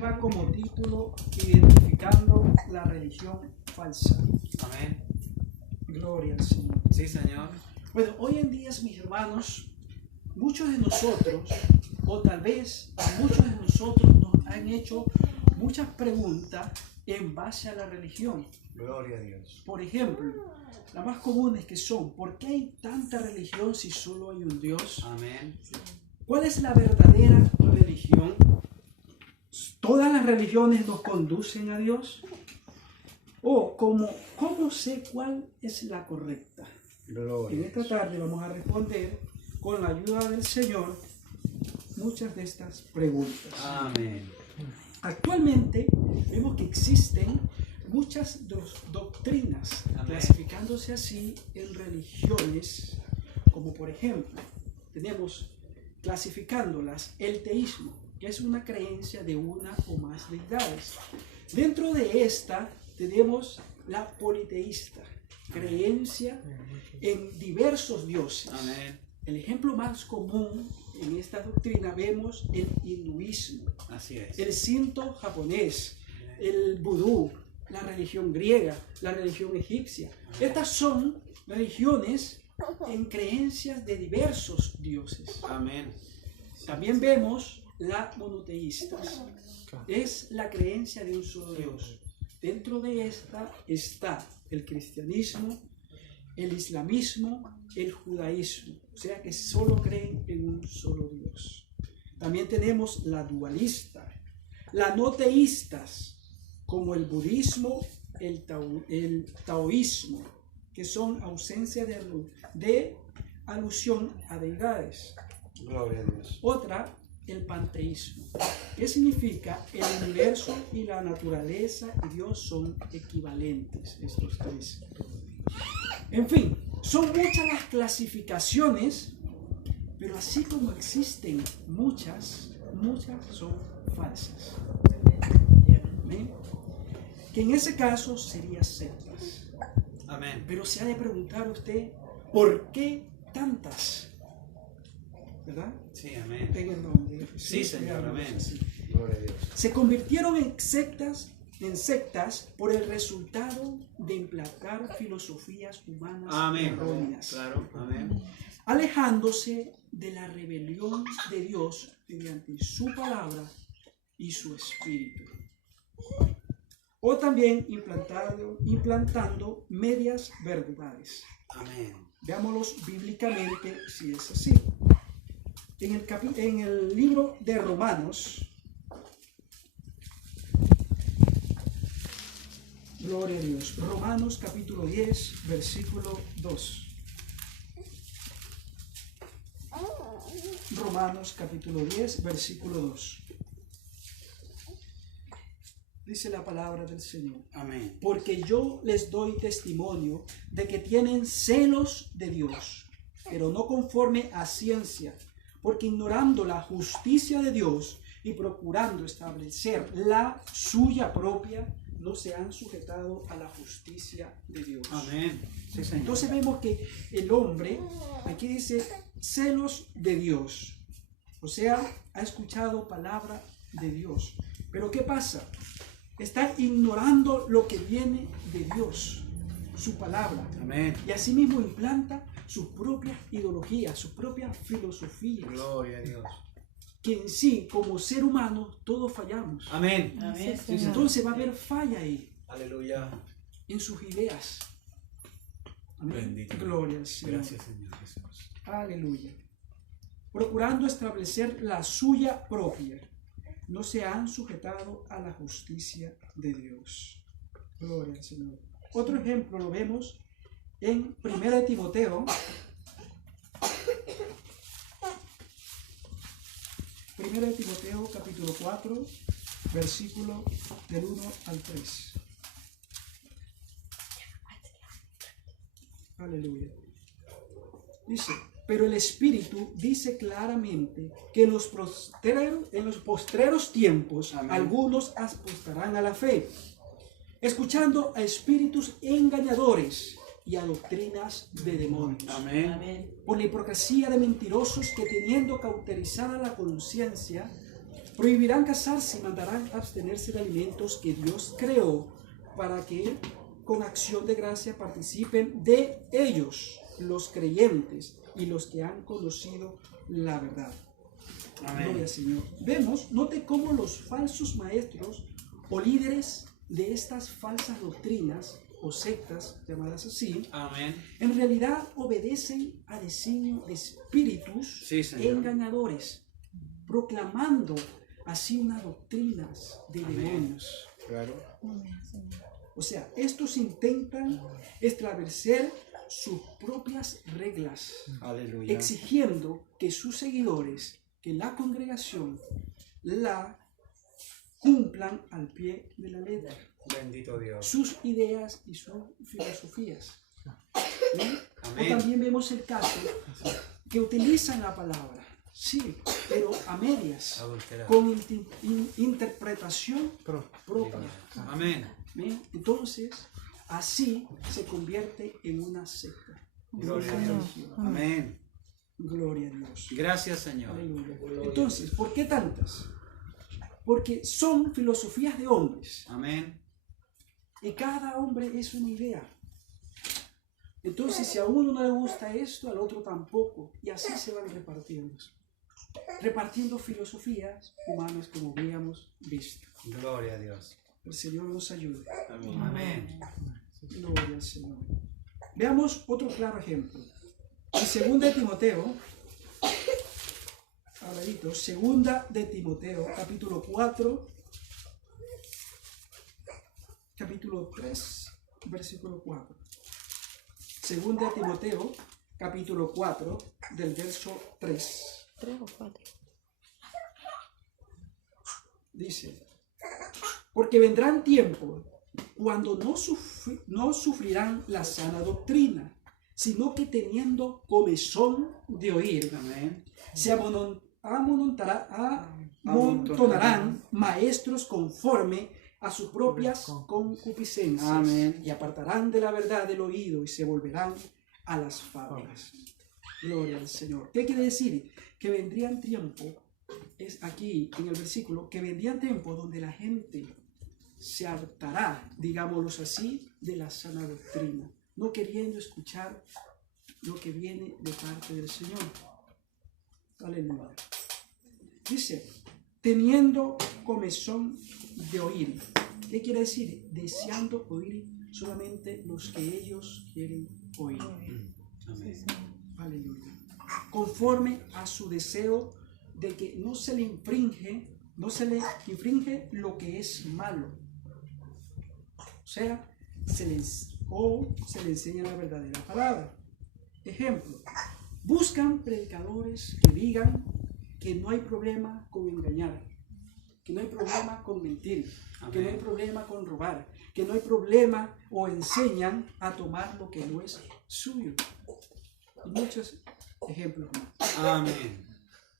lleva como título Identificando la religión falsa. Amén. Gloria al Señor. Sí, Señor. Bueno, hoy en día, mis hermanos, muchos de nosotros, o tal vez muchos de nosotros, nos han hecho muchas preguntas en base a la religión. Gloria a Dios. Por ejemplo, las más comunes que son: ¿por qué hay tanta religión si solo hay un Dios? Amén. ¿Cuál es la verdadera religión? ¿Todas las religiones nos conducen a Dios? ¿O cómo sé cuál es la correcta? Gloria. En esta tarde vamos a responder, con la ayuda del Señor, muchas de estas preguntas. Amén. Actualmente vemos que existen muchas doctrinas, Amén, clasificándose así en religiones, como por ejemplo, tenemos clasificándolas el teísmo, que es una creencia de una o más deidades. Dentro de esta tenemos la politeísta, creencia en diversos dioses. Amén. El ejemplo más común en esta doctrina vemos el hinduismo, Así es. el shinto japonés, el vudú, la religión griega, la religión egipcia. Estas son religiones en creencias de diversos dioses. Amén. También vemos la monoteísta. Es la creencia de un solo Dios. Dentro de esta está el cristianismo, el islamismo, el judaísmo. O sea que solo creen en un solo Dios. También tenemos la dualista, la no teístas, como el budismo, el taoísmo, que son ausencia de alusión a deidades. Gloria a Dios. Otra, el panteísmo, que significa el universo y la naturaleza y Dios son equivalentes, estos tres. En fin, son muchas las clasificaciones, pero así como existen muchas son falsas. ¿Amén? Que en ese caso serían sectas. Amén. Pero se ha de preguntar usted, ¿por qué tantas? ¿Verdad? Sí, amén. En el nombre de Jesús. Sí, Señor, amén. Así. Gloria a Dios. Se convirtieron en sectas por el resultado de implantar filosofías humanas Amén. erróneas, Claro, amén. alejándose de la rebelión de Dios mediante su palabra y su espíritu. O también implantando medias verdades. Amén. Veámoslos bíblicamente si es así. En el libro de Romanos, gloria a Dios, Romanos capítulo 10, versículo 2. Romanos capítulo 10, versículo 2. Dice la palabra del Señor. Amén. Porque yo les doy testimonio de que tienen celos de Dios, pero no conforme a ciencia, porque ignorando la justicia de Dios y procurando establecer la suya propia, no se han sujetado a la justicia de Dios. Amén. Sí, Señor. Entonces vemos que el hombre, aquí dice, celos de Dios. O sea, ha escuchado palabra de Dios. Pero ¿qué pasa? Está ignorando lo que viene de Dios, su palabra. Amén. Y asimismo implanta sus propias ideologías, sus propias filosofías. Gloria a Dios. Que en sí, como ser humano, todos fallamos. Amén. Amén. Sí, Señor. Entonces va a haber falla ahí, Aleluya. en sus ideas. Amén. Bendito. Gloria al Señor. Gracias, Señor Jesús. Aleluya. Procurando establecer la suya propia, no se han sujetado a la justicia de Dios. Gloria al Señor. Otro ejemplo lo vemos en 1 Timoteo. 1 Timoteo capítulo 4, versículo del 1 al 3. Aleluya. Dice, pero el Espíritu dice claramente que en los postreros tiempos Amén. algunos apostarán a la fe, escuchando a espíritus engañadores y a doctrinas de demonios. Amén. Amén. Por la hipocresía de mentirosos que, teniendo cauterizada la conciencia, Prohibirán casarse y mandarán abstenerse de alimentos que Dios creó para que con acción de gracia participen de ellos, los creyentes y los que han conocido la verdad. Amén. Gloria al Señor. Vemos, note cómo los falsos maestros o líderes de estas falsas doctrinas o sectas llamadas así, Amén. en realidad obedecen a designios de espíritus Sí, Señor. engañadores, proclamando así unas doctrinas de Amén. demonios. Claro. O sea, estos intentan establecer sus propias reglas, Aleluya. exigiendo que sus seguidores, que la congregación, la cumplan al pie de la letra, Bendito Dios. sus ideas y sus filosofías. ¿Sí? O Amén. también vemos el caso que utilizan la palabra, sí, pero a medias, Adulterado. con interpretación propia. Amén. ¿Bien? Entonces, así se convierte en una secta. Gloria a Una Dios. religión. Amén. Gloria a Dios. Gracias, Señor. Aleluya. Entonces, ¿por qué tantas? Porque son filosofías de hombres. Amén. Y cada hombre es una idea. Entonces, si a uno no le gusta esto, al otro tampoco. Y así se van repartiendo. Repartiendo filosofías humanas como habíamos visto. Gloria a Dios. El Señor nos ayude. Amén. Amén. Gloria al Señor. Veamos otro claro ejemplo. En 2 de Timoteo, abradito, 2 de Timoteo, capítulo 4, capítulo 3, versículo 4. 2 de Timoteo, capítulo 4, del verso 3. 3 o 4. Dice, porque vendrán tiempos cuando no sufrirán la sana doctrina, sino que teniendo comezón de oír, Amén. se amontonarán maestros conforme a sus propias concupiscencias. Amén. Y apartarán de la verdad del oído y se volverán a las fábulas. Gloria al Señor. ¿Qué quiere decir? Que vendrían tiempos, es aquí en el versículo, que vendrían tiempos donde la gente se hartará, digámoslo así, de la sana doctrina, no queriendo escuchar lo que viene de parte del Señor. Aleluya. Dice, teniendo comezón de oír. ¿Qué quiere decir? Deseando oír solamente los que ellos quieren oír. Amén. Aleluya. Conforme a su deseo de que no se le infringe lo que es malo. O sea, se le enseña la verdadera palabra. Ejemplo, buscan predicadores que digan que no hay problema con engañar, que no hay problema con mentir, que no hay problema con robar, que no hay problema, o enseñan a tomar lo que no es suyo. Y muchos ejemplos más. Amén.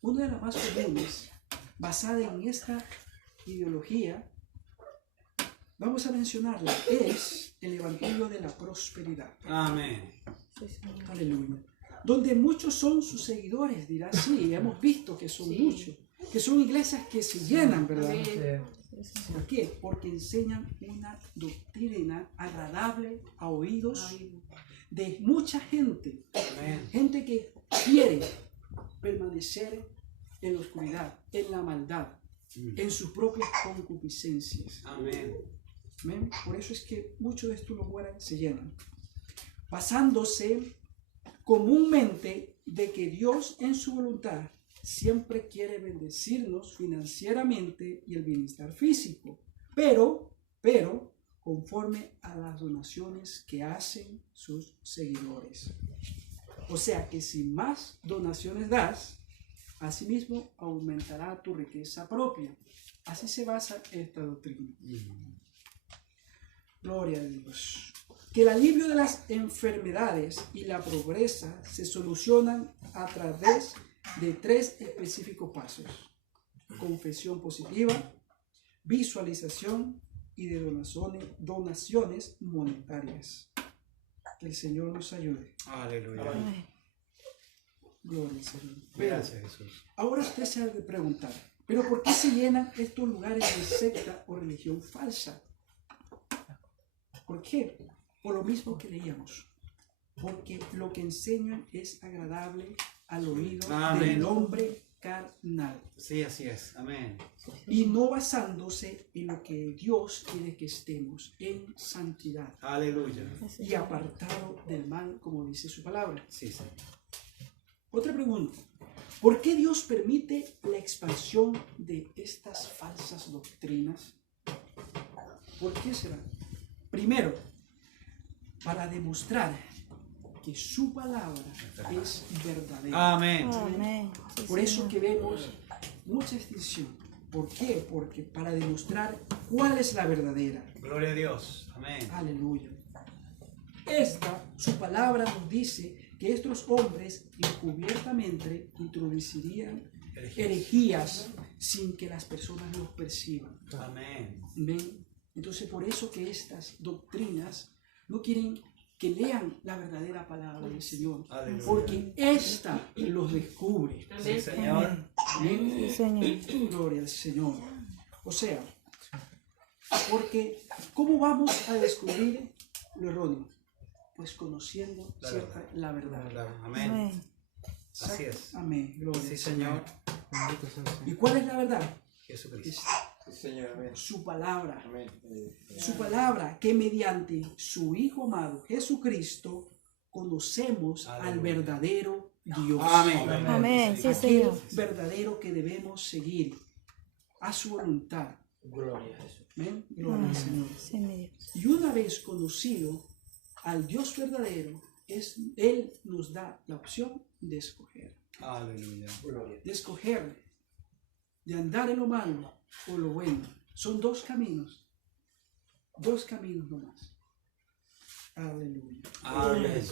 Una de las más comunes, basada en esta ideología, vamos a mencionarla, es el Evangelio de la Prosperidad. Amén. Aleluya. Donde muchos son sus seguidores, dirá, sí, hemos visto que son muchos, que son iglesias que se llenan, ¿verdad? ¿Por qué? Porque enseñan una doctrina agradable a oídos de mucha gente, Amén. gente que quiere permanecer en la oscuridad, en la maldad, en sus propias concupiscencias. Amén. ¿Ven? Por eso es que muchos de estos lugares se llenan, basándose comúnmente de que Dios en su voluntad siempre quiere bendecirnos financieramente y el bienestar físico, pero conforme a las donaciones que hacen sus seguidores. O sea que si más donaciones das, asimismo aumentará tu riqueza propia. Así se basa esta doctrina. Gloria a Dios. Que el alivio de las enfermedades y la pobreza se solucionan a través de 3 específicos pasos: confesión positiva, visualización y de donaciones monetarias. Que el Señor nos ayude. Aleluya. Gloria al Señor. Pero Gracias, Jesús. ahora usted se ha de preguntar, Pero ¿por qué se llenan estos lugares de secta o religión falsa? ¿Por qué? Por lo mismo que leíamos. Porque lo que enseñan es agradable al oído del hombre carnal. Sí, así es. Amén. Y no basándose en lo que Dios quiere que estemos, en santidad Aleluya. y apartado del mal, como dice su palabra. Sí, sí. Otra pregunta. ¿Por qué Dios permite la expansión de estas falsas doctrinas? ¿Por qué será? Primero, para demostrar que su palabra es verdadera. Amén. Amén. Sí, Por eso Señor. que vemos mucha extinción. ¿Por qué? Porque para demostrar cuál es la verdadera. Gloria a Dios. Amén. Aleluya. Su palabra nos dice que estos hombres encubiertamente introducirían herejías sin que las personas los perciban. Amén. Amén. Entonces, por eso que estas doctrinas no quieren que lean la verdadera palabra del Señor, Aleluya. porque esta los descubre. Sí, Señor. Amén. Sí, Señor. Gloria al Señor. O sea, porque ¿cómo vamos a descubrir lo erróneo? Pues conociendo la verdad. Amén. Amén. Así es. Amén. Gloria Sí, al Señor. ¿Y cuál es la verdad? Jesucristo. Es su palabra. Amén. Su palabra, que mediante su Hijo amado Jesucristo conocemos al Aleluya. verdadero Dios. Amén. Amén. Sí, Aquel Señor. verdadero que debemos seguir a su voluntad. Gloria a Jesús. Amén. Gloria al Señor. Sí, mi Dios. Y una vez conocido al Dios verdadero, Él nos da la opción de escoger. Aleluya. Gloria. De escoger, de andar en lo malo o lo bueno. Son dos caminos nomás. Aleluya. Amén.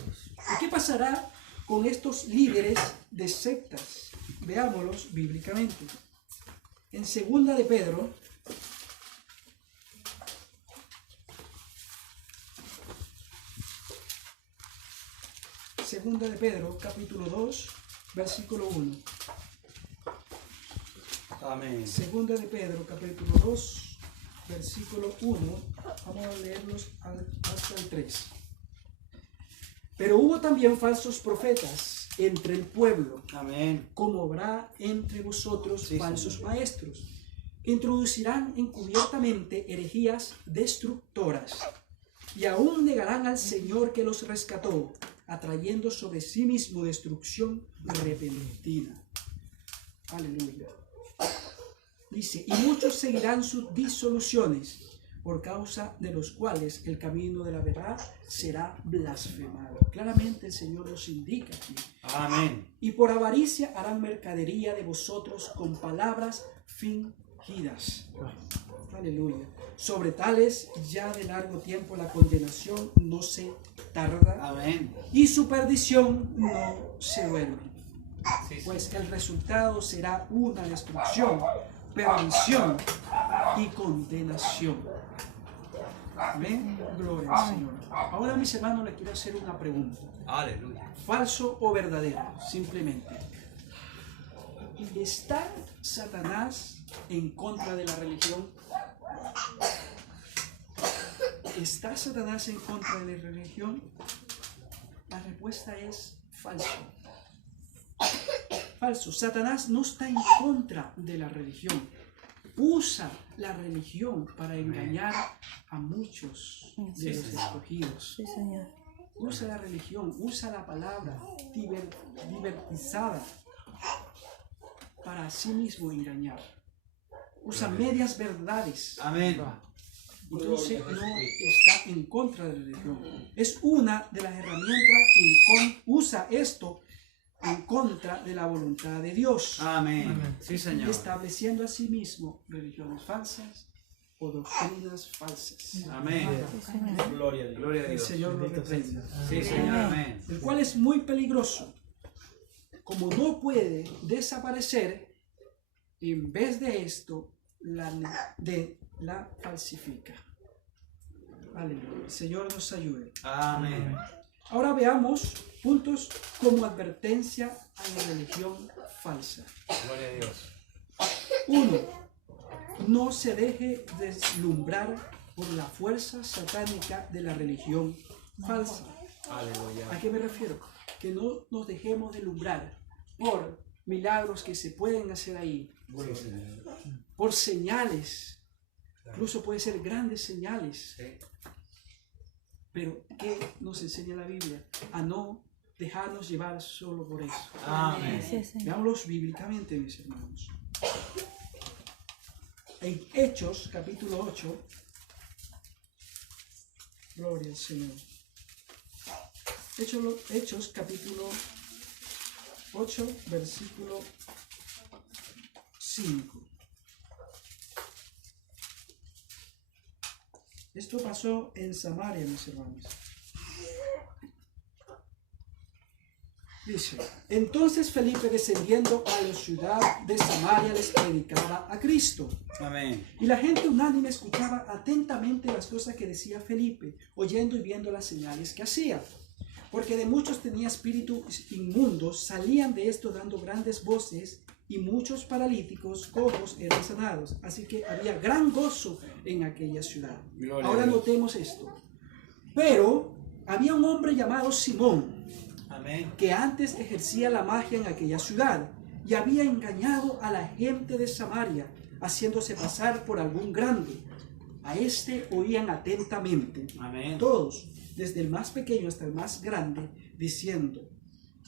¿Y qué pasará con estos líderes de sectas? Veámoslos bíblicamente. En 2 de Pedro, capítulo 2, versículo 1. Amén. 2 de Pedro, capítulo 2, versículo 1. Vamos a leerlos hasta el 3. Pero hubo también falsos profetas entre el pueblo, Amén. como habrá entre vosotros Sí, falsos Señor. maestros, que introducirán encubiertamente herejías destructoras, y aún negarán al Señor que los rescató, atrayendo sobre sí mismo destrucción repentina. Aleluya. Dice, y muchos seguirán sus disoluciones, por causa de los cuales el camino de la verdad será blasfemado. Claramente el Señor nos indica aquí. Amén. Y por avaricia harán mercadería de vosotros con palabras fingidas. Aleluya. Sobre tales ya de largo tiempo la condenación no se tarda Amén. y su perdición no se duerme. Sí, sí. Pues el resultado será una destrucción, perdición y condenación. Amén. Gloria al Señor. Ahora, mis hermanos, les quiero hacer una pregunta. Aleluya. ¿Falso o verdadero? Simplemente. ¿Está Satanás en contra de la religión? ¿Está Satanás en contra de la religión? La respuesta es falso. Falso. Satanás no está en contra de la religión. Usa la religión para engañar a muchos de los escogidos. Sí, Señor. Usa la religión, usa la palabra divertizada para a sí mismo engañar. Usa medias verdades. Amén. Entonces no está en contra de la religión. Es una de las herramientas, usa esto en contra de la voluntad de Dios, Amén. Sí, Señor. estableciendo a sí mismo religiones falsas o doctrinas falsas. Amén. Sí, Señor. Gloria a Dios. Gloria a El Dios. Señor lo reprenda. Sí, Señor. Amén. El cual es muy peligroso. Como no puede desaparecer, en vez de esto, la falsifica. Aleluya. El Señor nos ayude. Amén. Ahora veamos puntos como advertencia a la religión falsa. Gloria a Dios. 1. No se deje deslumbrar por la fuerza satánica de la religión falsa. Aleluya. ¿A qué me refiero? Que no nos dejemos deslumbrar por milagros que se pueden hacer ahí, Sí, Señor. por señales, incluso puede ser grandes señales. Sí. Pero ¿qué nos enseña la Biblia? A no dejarnos llevar solo por eso. Amén. Sí, Señor. Veámoslos bíblicamente, mis hermanos. En Hechos, capítulo 8, gloria al Señor. Hechos, capítulo 8, versículo 5. Esto pasó en Samaria, mis hermanos. Dice, entonces Felipe, descendiendo a la ciudad de Samaria, les predicaba a Cristo. Amén. Y la gente unánime escuchaba atentamente las cosas que decía Felipe, oyendo y viendo las señales que hacía. Porque de muchos tenía espíritus inmundos, salían de esto dando grandes voces, y muchos paralíticos, cojos, eran sanados. Así que había gran gozo en aquella ciudad. Gloria Ahora a Dios. notemos esto. Pero había un hombre llamado Simón, Amén. que antes ejercía la magia en aquella ciudad y había engañado a la gente de Samaria, haciéndose pasar por algún grande. A este oían atentamente Amén. todos, desde el más pequeño hasta el más grande, diciendo,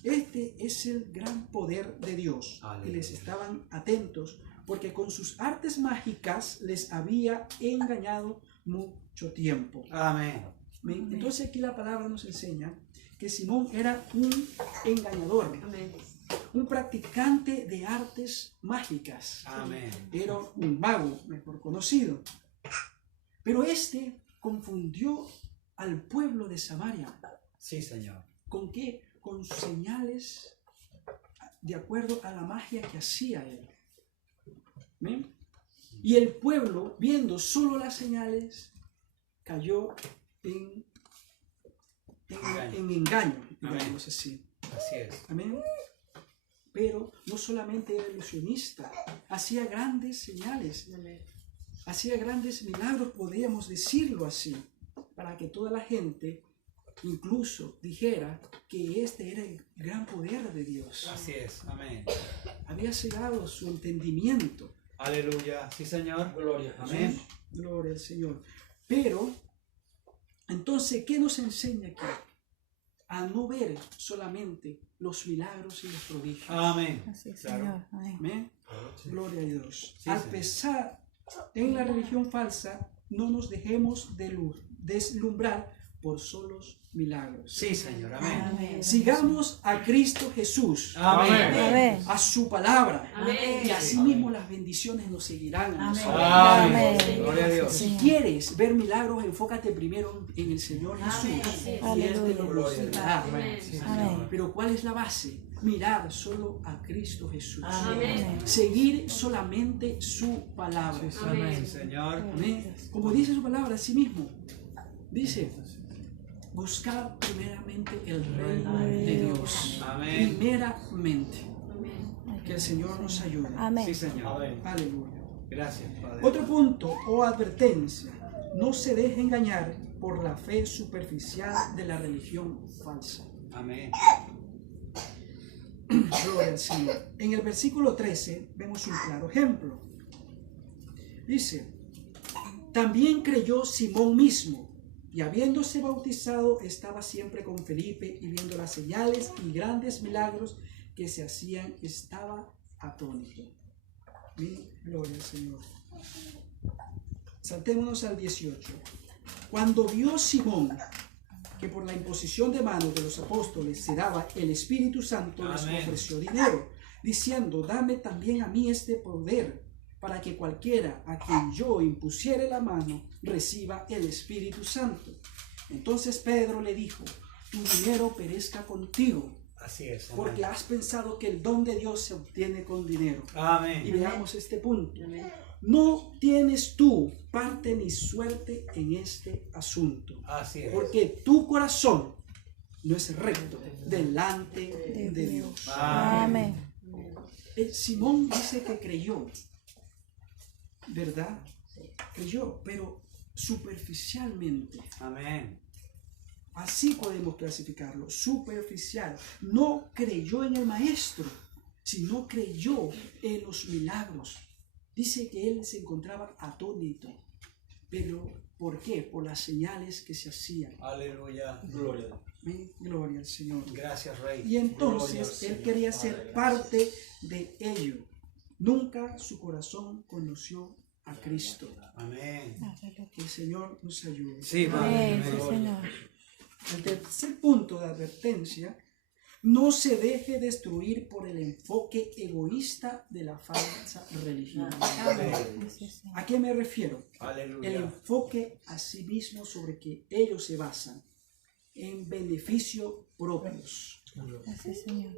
este es el gran poder de Dios. Aleluya. Y les estaban atentos, porque con sus artes mágicas les había engañado mucho tiempo. Amén. Entonces aquí la palabra nos enseña que Simón era un engañador, un practicante de artes mágicas. Amén. Era un mago, mejor conocido. Pero este confundió al pueblo de Samaria. Sí, Señor. ¿Con qué? Con señales de acuerdo a la magia que hacía él. ¿Ven? Y el pueblo, viendo solo las señales, cayó en engaño, digamos así. Así es. Amén. Pero no solamente era ilusionista, hacía grandes señales, hacía grandes milagros, podríamos decirlo así, para que toda la gente incluso dijera que este era el gran poder de Dios. Así es. Amén. Había cegado su entendimiento. Aleluya. Sí, Señor. Gloria. Amén. Gloria al Señor. Pero, entonces, ¿qué nos enseña aquí? A no ver solamente los milagros y los prodigios. Amén. Así, Claro. Señor. Amén. Amén. Gloria a Dios. Sí, Al Señor. pesar en la religión falsa, no nos dejemos deslumbrar por solos milagros. Sí, Señor. Amén. Amén. Sigamos a Cristo Jesús, Amén. Amén. a su palabra, Amén. y así mismo las bendiciones nos seguirán a nosotros. Amén. Amén. Gloria a Dios. Si quieres ver milagros, enfócate primero en el Señor Jesús, Amén. y Él te lo Aleluya. dará. Amén. Sí, Amén. Señor. Pero ¿cuál es la base? Mirar solo a Cristo Jesús. Amén. Seguir solamente su palabra. Amén. Sí, Señor. Amén. Como dice su palabra a sí mismo. Dice, buscar primeramente el reino de Dios. Amén. Primeramente. Que el Señor nos ayude. Sí, Amén. Señor. Aleluya. Gracias, Padre. Otro punto o advertencia. No se deje engañar por la fe superficial de la religión falsa. Amén. Gloria al Señor. En el versículo 13 vemos un claro ejemplo. Dice, también creyó Simón mismo, y habiéndose bautizado estaba siempre con Felipe, y viendo las señales y grandes milagros que se hacían, estaba atónito. Amén. Gloria al Señor. Saltémonos al 18. Cuando vio Simón que por la imposición de manos de los apóstoles se daba el Espíritu Santo, les Amén. ofreció dinero, diciendo, dame también a mí este poder, para que cualquiera a quien yo impusiere la mano reciba el Espíritu Santo. Entonces Pedro le dijo, tu dinero perezca contigo, Así es. Amén. porque has pensado que el don de Dios se obtiene con dinero. Y Amén. veamos este punto. No tienes tú parte ni suerte en este asunto, Así es. porque tu corazón no es recto delante de Dios. Amén. Simón dice que creyó, ¿verdad? Creyó, pero superficialmente. Amén. Así podemos clasificarlo, superficial. No creyó en el maestro, sino creyó en los milagros. Dice que él se encontraba atónito. Pero, ¿por qué? Por las señales que se hacían. Aleluya. Gloria. Amén. Gloria al Señor. Gracias, Rey. Y Gloria al entonces él Señor. quería ser Padre, parte de ello. Nunca su corazón conoció a Cristo. Amén. Que el Señor nos ayude. Sí, Padre. Amén, sí, Señor. El tercer punto de advertencia: no se deje destruir por el enfoque egoísta de la falsa religión. Sí, sí. ¿A qué me refiero? El Aleluya. enfoque a sí mismo sobre que ellos se basan en beneficio propios. Sí, Señor.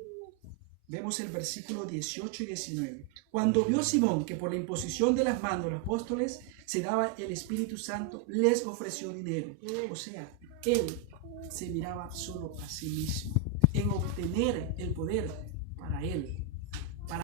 Vemos el versículo 18 y 19. Cuando vio Simón que por la imposición de las manos de los apóstoles se daba el Espíritu Santo, les ofreció dinero. O sea, él se miraba solo a sí mismo, en obtener el poder para él.